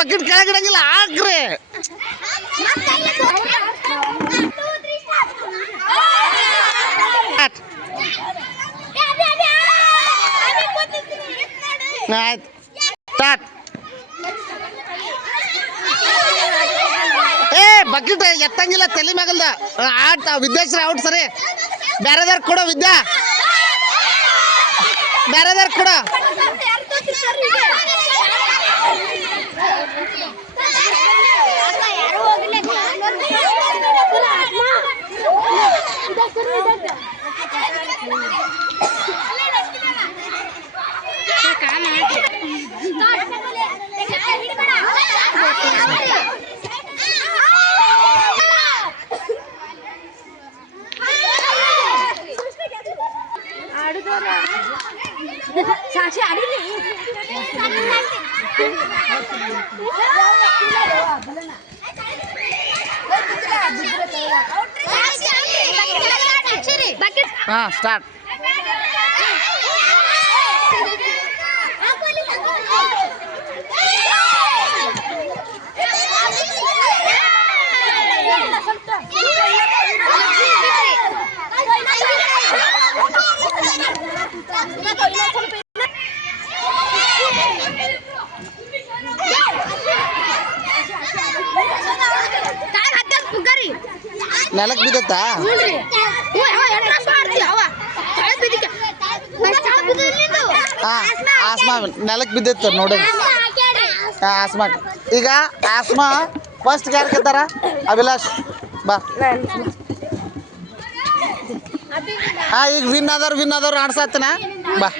Bucket ಕೆಳಗಿಡಂಗಿಲ್ಲ ಹಾಕ್ರಿ. ಆಯ್ತು start. ಏ ಬಕೆಟ್ ಎತ್ತಂಗಿಲ್ಲ ತಲೆ ಮ್ಯಾಗಲ್ದ ಆಟ. ವಿದ್ಯಾಶ್ರೀ ಔಟ್ ಸರಿ. ಬೇರೆದಾರ್ ಕೊಡೋ ವಿದ್ಯಾ, ಬೇರೆದಾರ್ ಕೊಡೋ. ಸಾಕ್ಷಿ ಆಡಿಲಿ ಹಾಂ ಸ್ಟಾರ್ಟ್. ನೆಲಕ್ಕೆ ಬಿದ್ದತ್ತಾ? ಹಾಂ ಆಸ್ಮಾ ನೆಲಕ್ಕೆ ಬಿದ್ದಿತ್ತು ನೋಡಿ. ಹಾಂ ಆಸ್ಮಾ. ಈಗ ಆಸ್ಮಾ ಫಸ್ಟ್ ಯಾರು ಗೆದ್ದಾರ? ಅಭಿಲಾಷ್ ಬಾ. ಹಾಂ ಈಗ ವಿನ್ ಆದವ್ರು ಆಡ್ಸಾತನ ಬಾ.